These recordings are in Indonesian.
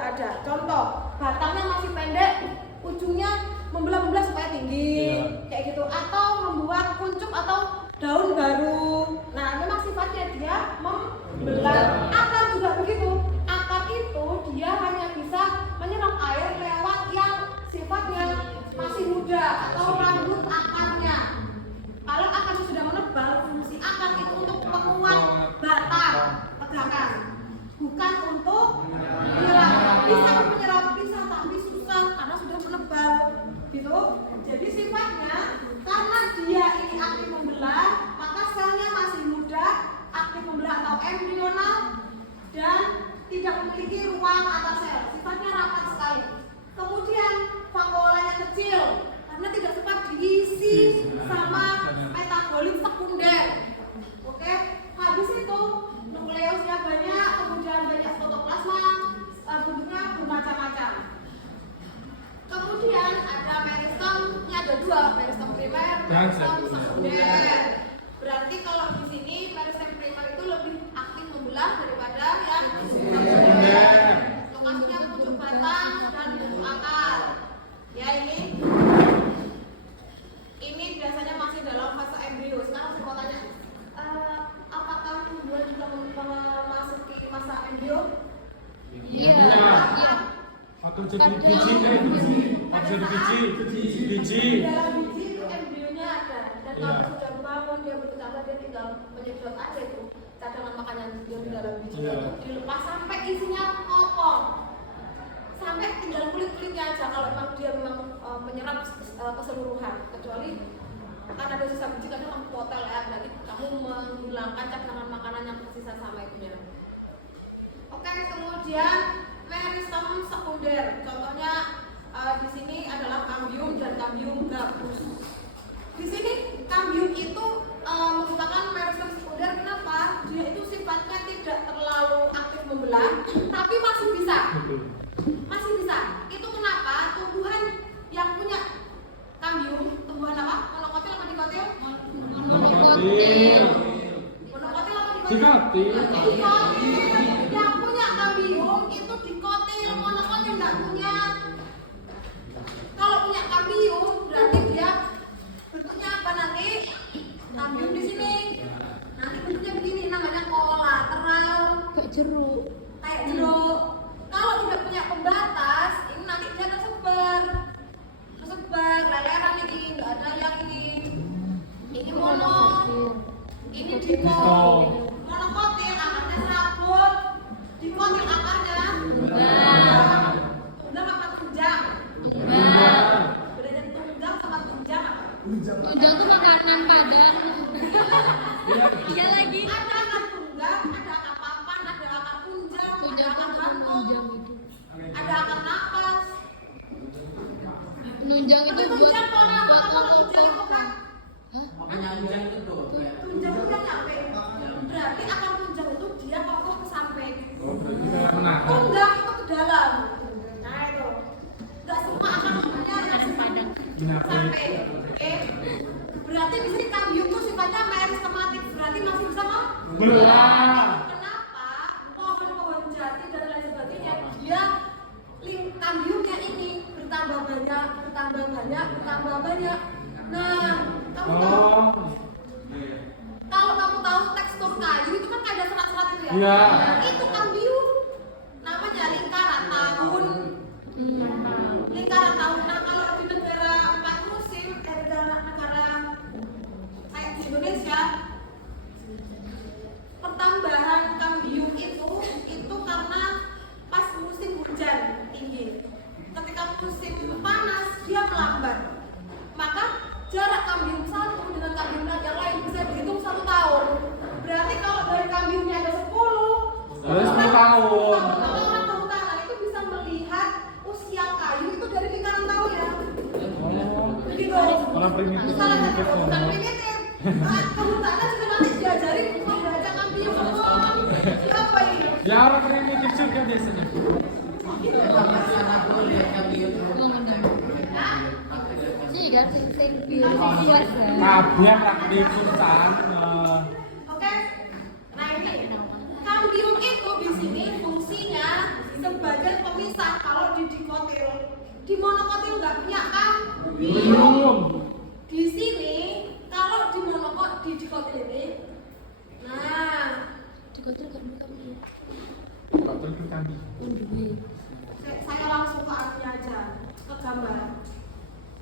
ada. Contoh, batangnya masih pendek, ujungnya membelah-belah supaya tinggi, kayak gitu. Atau membuat kuncup atau daun baru. Nah, memang sifatnya dia membelah. Akar juga begitu. Akar itu dia hanya bisa menyerap air lewat yang sifatnya masih muda atau rambut akarnya. Kalau akarnya sudah menebal, fungsi akar itu untuk penguat batang pegangan, bukan untuk menyerap. Bisa menyerap, bisa, tapi susah karena sudah menebal, gitu. Jadi sifatnya karena dia ini aktif membelah, maka selnya masih muda, aktif membelah atau embrional, dan tidak memiliki ruang antar sel. Sifatnya rapat sekali. Kemudian vakuolanya kecil karena tidak sempat diisi sama metabolit sekunder. Oke, habis itu nukleusnya banyak, kemudian banyak protoplasma, bentuknya bermacam-macam. Kemudian ada meristem, ini ada dua, meristem primer, meristem sekunder. Berarti kalau di sini meristem primer itu lebih aktif membelah daripada yang sekunder. Lokasinya pucuk batang dan bentuk akar. Ya ini biasanya masih dalam fase embrio. Sekarang saya mau tanya, apakah tumbuhan juga memasuki masa embrio? Iya. Atau jadi biji dari biji, atau jadi biji. Dalam biji itu embrionya ada, dan kalau sudah bangun dia berkembang dia tinggal menyedot aja itu cadangan makannya dia di dalam biji itu dilepas sampai isinya kokoh, sampai tinggal kulit-kulitnya aja kalau memang dia menyerap keseluruhan, kecuali kan ada sisa biji kadang kamu potong ya, berarti kamu menghilangkan cadangan makanan yang tersisa sama itunya. Oke, kemudian meristem sekunder, contohnya di sini adalah kambium dan kambium gabus. Di sini kambium itu merupakan meristem sekunder. Kenapa? Dia itu sifatnya tidak terlalu aktif membelah, tapi masih bisa. Itu kenapa? Tumbuhan yang punya kambium, tumbuhan apa? Monokotil apa dikotil? Monokotil. Monokotil apa dikotil? Dikotil. Yang punya kambium itu dikotil, monokotil nggak punya. Kalau punya kambium berarti dia bentuknya apa nanti? Kambium di sini. Nanti bentuknya begini, namanya kolateral. Kayak jeruk. Kayak jeruk. Kalau tidak punya pembatas, ini nanti dia tersebar, leleran ini, nggak ada yang ini. Ini mono, ini diko. Monokotil akarnya serabut, dikotil akarnya tunggang apa tunjang? Bedanya tunggang sama tunjang apa? Tunjang tuh makanan padang. Iya lagi. Ada akar tunggang, ada akar papan, ada akar tunjang, ada akar gantung, ada akar napas. Nunjang itu buat Tunjang kalau untuk tunjang itu kan? Makanya tunjang itu tuh kayak Tunjang itu kan nyampe. Berarti akar tunjang itu dia kokoh ke samping. Berarti kayak menahan. Tunggang itu ke dalam. Nah itu. Enggak semua akar tunjangnya langsung sampai. Oke. Berarti di sini kambium itu sifatnya meristematik. Berarti masih bisa Belah. Kenapa? Pohon-pohon jati dan lain sebagainya dia kambiumnya ini bertambah banyak. Nah, kamu tahu kalau kamu tahu tekstur kayu itu kan kayak ada serat-serat itu ya? Iya. Itu kambium. Namanya lingkaran tahun. Nah, kalau di negara 4 musim, negara kayak di Indonesia, pertambahan kambium itu karena pas musim hujan tinggi. Ketika musim panas dia melambat. Maka jarak kambium satu dengan kambium yang lain bisa dihitung 1 tahun. Berarti kalau dari kambiumnya ada 10, Ada 10 tahun. Kalau orang kehutanan itu bisa melihat usia kayu itu dari lingkaran tahun ya. Begitu. Malah primitif. Bukan primitif. Kehutanan juga nanti diajari membaca kambium semua. Siapa ini? Ya orang primitif juga biasanya. Gitu. Sih kan sing puasa. Kabeh aktifun kan. Oke. Nah ini kambium itu di sini fungsinya sebagai pemisah Belum. Di sini kalau di monokot di dikotil ini, nah Dikotor gak buka dulu. Bakal kita ambil. saya langsung ke artinya aja, ke gambar.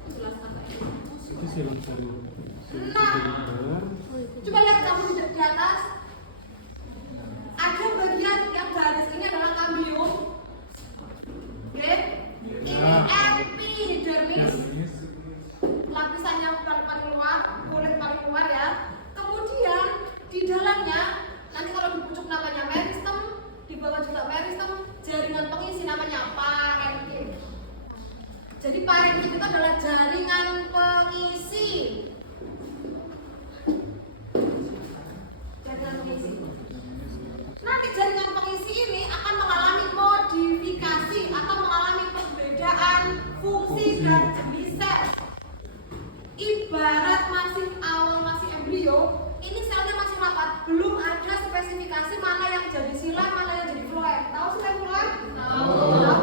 Jelaskan kayak ini. Itu silang jari. Nah, coba lihat kamu di atas. Ada bagian yang garis ini adalah kambium. Oke? Ini epidermis. Lapisannya paling luar, kulit paling luar ya. Kemudian di dalamnya nanti kalau di pucuk namanya meristem, di bawah juga meristem, jaringan pengisi namanya parenkim. Jadi parenkim itu adalah jaringan pengisi. Jaringan pengisi. Nanti jaringan pengisi ini akan mengalami modifikasi atau mengalami perbedaan fungsi dan jenis sel. Ibarat masih awal, masih embrio, ini selnya masih rapat, belum ada spesifikasi mana yang jadi silang, mana yang jadi floem. Tahu silang floem? Tahu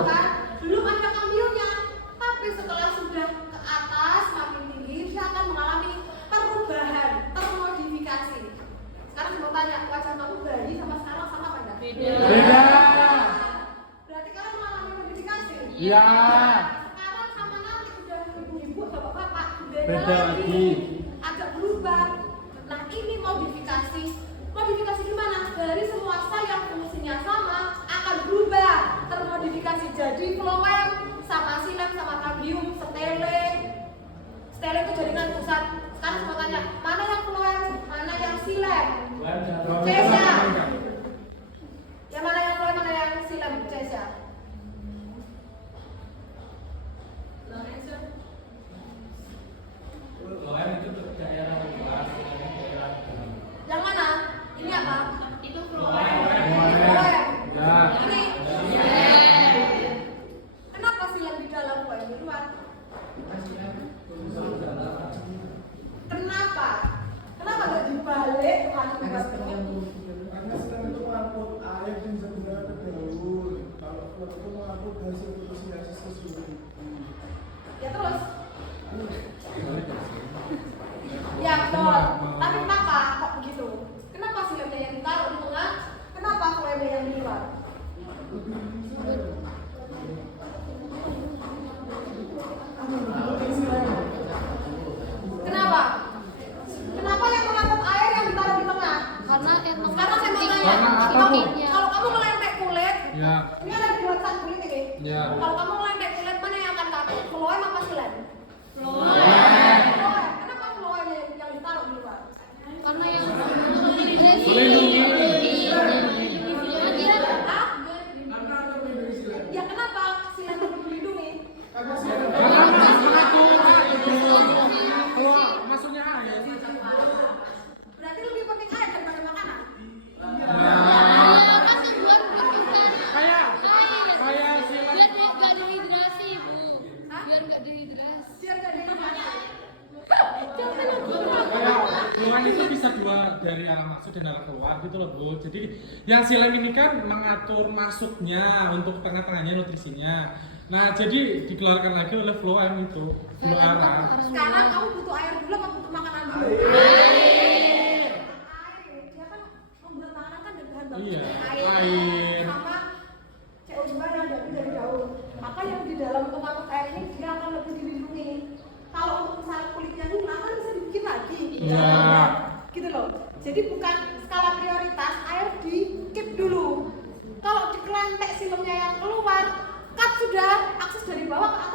kan? Belum ada kambiumnya. Tapi setelah sudah ke atas makin tinggi, dia akan mengalami perubahan, termodifikasi. Sekarang saya mau tanya, wajah kamu bayi sama sekarang sama apa enggak? Beda. Berarti kalian mengalami modifikasi? Iya. Sekarang sama nanti udah ibu-ibu, bapak-bapak, Beda lagi. agak berubah. Nah ini modifikasi. Modifikasi gimana? Dari semua sel yang fungsinya sama akan berubah, termodifikasi jadi floem, sama silem, sama kambium, stele. Stele itu jaringan pusat. Sekarang saya mau tanya, mana yang floem, mana yang silem? Cesya. Yang mana yang floem, mana yang silem? Cesya. Lorenzo. Floem itu daerah luar, daerah dalam. Yang mana? Ini apa? Itu Floem. Ya. Ini. Kenapa silem di dalam, floem di luar? Kenapa? Kenapa nggak dibalik? Karena sekarang itu mengangkut air dan sebenarnya ke daun. Kalau flot itu mengangkut hasil fotosintesis tersebut. Ya terus? Ya betul. Tapi kenapa kok begitu? Kenapa silemnya yang ditaruh di tengah? Kenapa floemnya yang di luar? Kenapa? Kenapa yang mengangkut air yang ditaruh di tengah? Karena emang Sekarang saya mau tanya, Karena apa, Bu? kalau kamu ngelentek kulit, Ya. ini ada di luar kulit ini. Ya. Kalau kamu ngelentek kulit, mana yang akan kaku? Floem apa silem? Floem. Floem. Kenapa floem yang ditaruh di luar? karena yang Melindungi. Hah? Ya kenapa silem lebih dilindungi? Karena saya Masuknya air. Berarti lebih penting air daripada makanan. Kayak silang. biar nggak dehidrasi bu, biar nggak dehidrasi. Biar gak ada yang makanan. Kayak floem itu bisa dua dari arah masuk dan arah keluar gitu loh Bu. Jadi yang silem ini kan mengatur masuknya untuk tengah-tengahnya nutrisinya. Nah jadi dikeluarkan lagi oleh floem itu dua arah. Sekarang kamu butuh air dulu apa butuh makanan dulu? Air. Dia kan membuat makanan kan dari bahan baku Iya, air. air. Sama CO2 yang dari daun. Maka yang di dalam pengangkut air ini dia akan lebih dilindungi. Kalau untuk misalnya kulitnya hilang kan bisa dibikin lagi. Iya. Gitu loh. Jadi bukan skala prioritas air di keep dulu. Kalau dikelentek silemnya yang keluar, cut sudah akses dari bawah ke atas